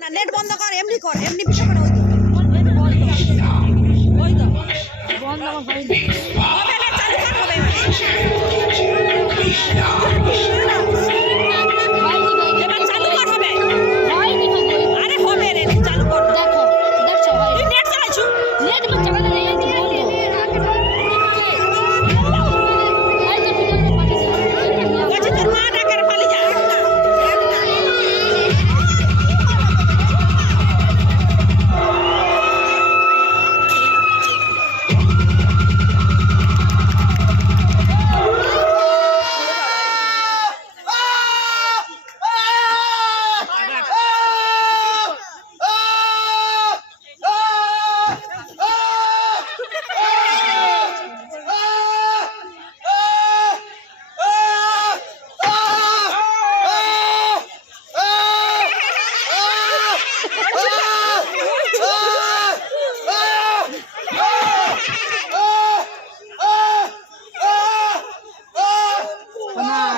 না নেট বন্ধ কর, এমনি কর, এমনি পিছু করে ওই তো বন্ধ আমার হয়নি। হবে না, চালু কর, হবে এবার চালু কর, হবে আরে হবে রে, চালু কর। দেখো দেখছো তুই নেট চালাচ্ছু, নেট মত চালা না, এই বলছি তোর মা ডাকার পালি যা।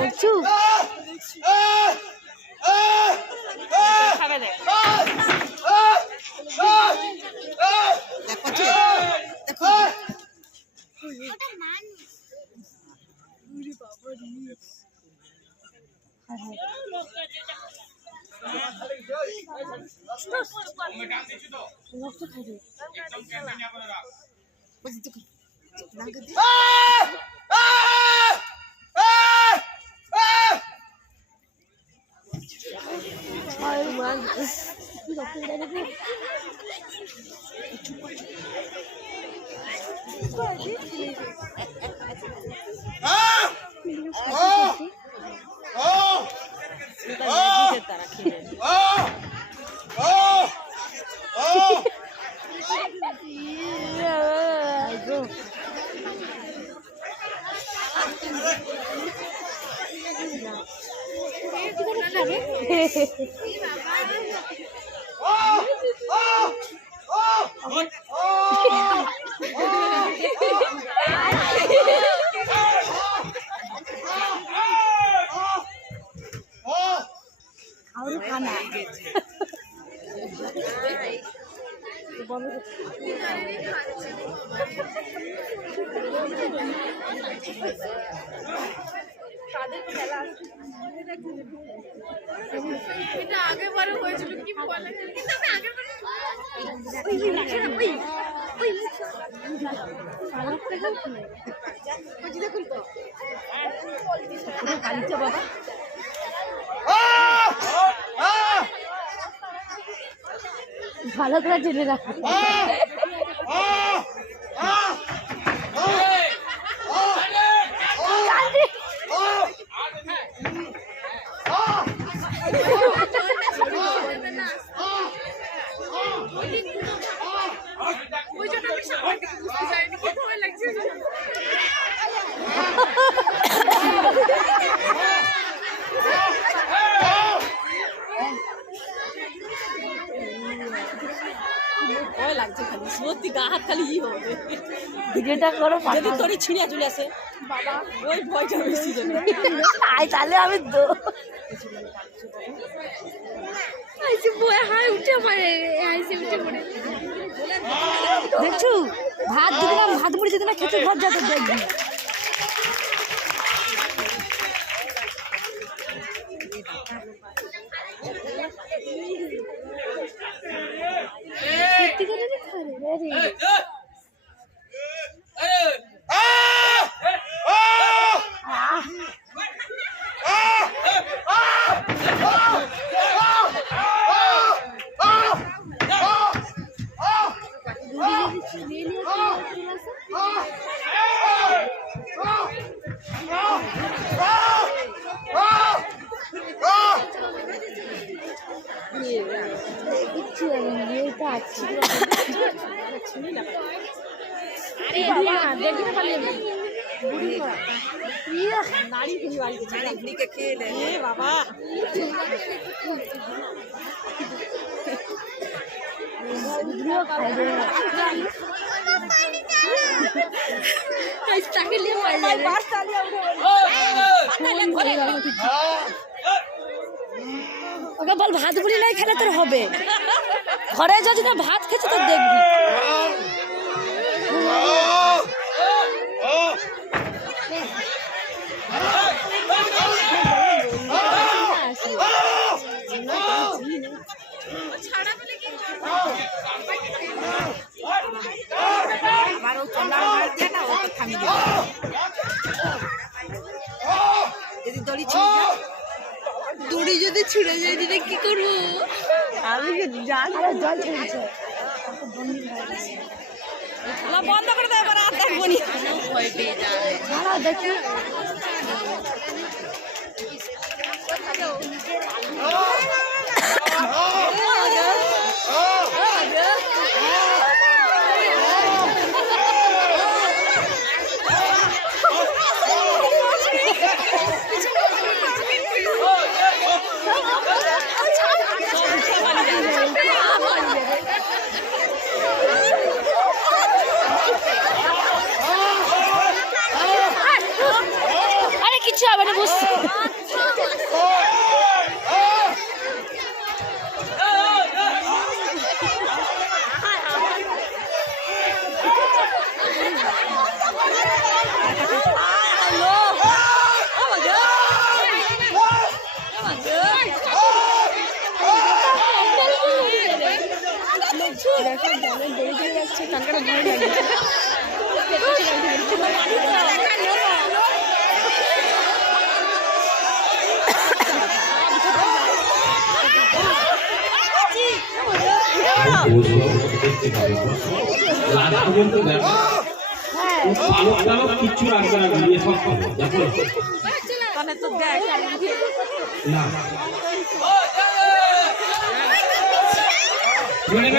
দেখছু খাবে দেখো দেখো আগেবারে হয়েছিল কি বলে ভালো করে জেনে রাখো। সত্যি গা হাত খালি ই হবে, ভিডিওটা করো, যদি তোরে ছিঁড়িয়া চলে আসে বাবা ওই ভয়টা বেশি যাবে। আই তাহলে আমি আইসি বয় হাই উঠে মারে, আইসি উঠে পড়ে দেখছু ভাত দিলাম, ভাত মুড়ি যদি না খেতে ঘর যাতে দেখবি। বাবা তাকে নিয়ে ওকে বল ভাত বুড়ি নাই খেলে তোর হবে ঘরে যদি না ভাত খেতে তো দেখবি দড়ি যদি ছুড়ে যায় দিদি কি করবো আমি জল ছেড়েছে বন্ধ করে দেয় এবার আর দেখবো নি দেখি আরে কিছু হবে না বুঝছি কিচ্ছু রাখবে না দিয়ে সব খাবো দেখো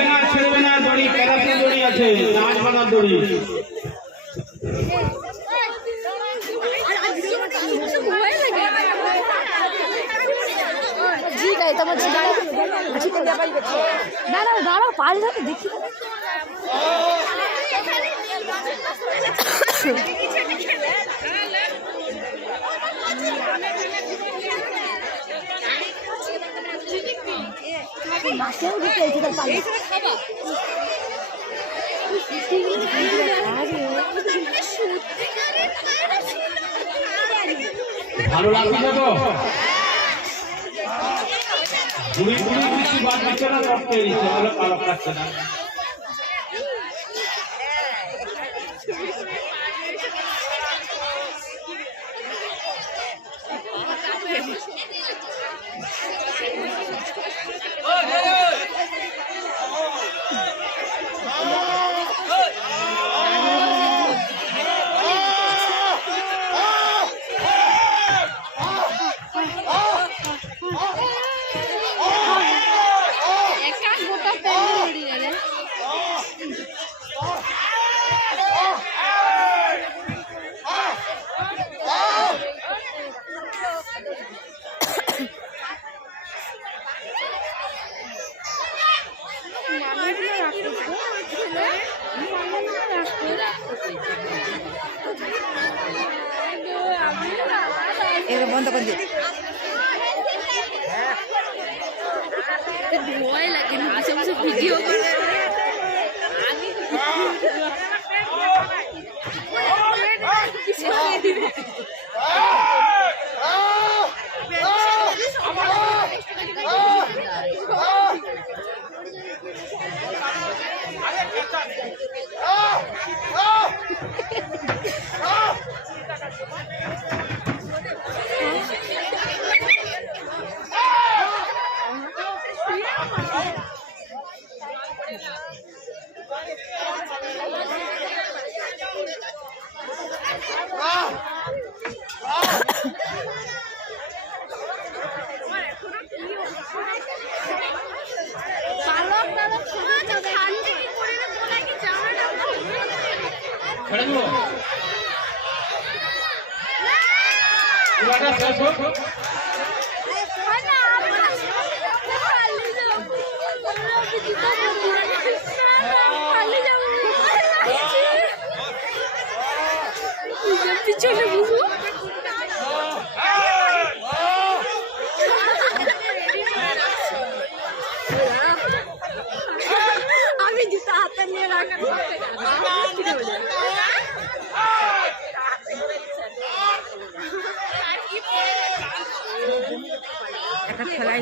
না ছেড়বে না দড়ি ক্যারাটে দড়ি আছে নাচ বানার দড়ি দাঁড়াও পাল দেখি মাছেও দিতে এসে পালি ভালো লাগছে না তো ঘুরি ঘুরি কিছু বাদ দিচ্ছে না করতে দিচ্ছে বলে ভালো লাগছে না এবার বন্ধ করে দিই ভয় লাগে বসে বসে ভিডিও করে পিছনে বুঝলো আমি জুতা হাতে নিয়ে রাখা একটা খেলাই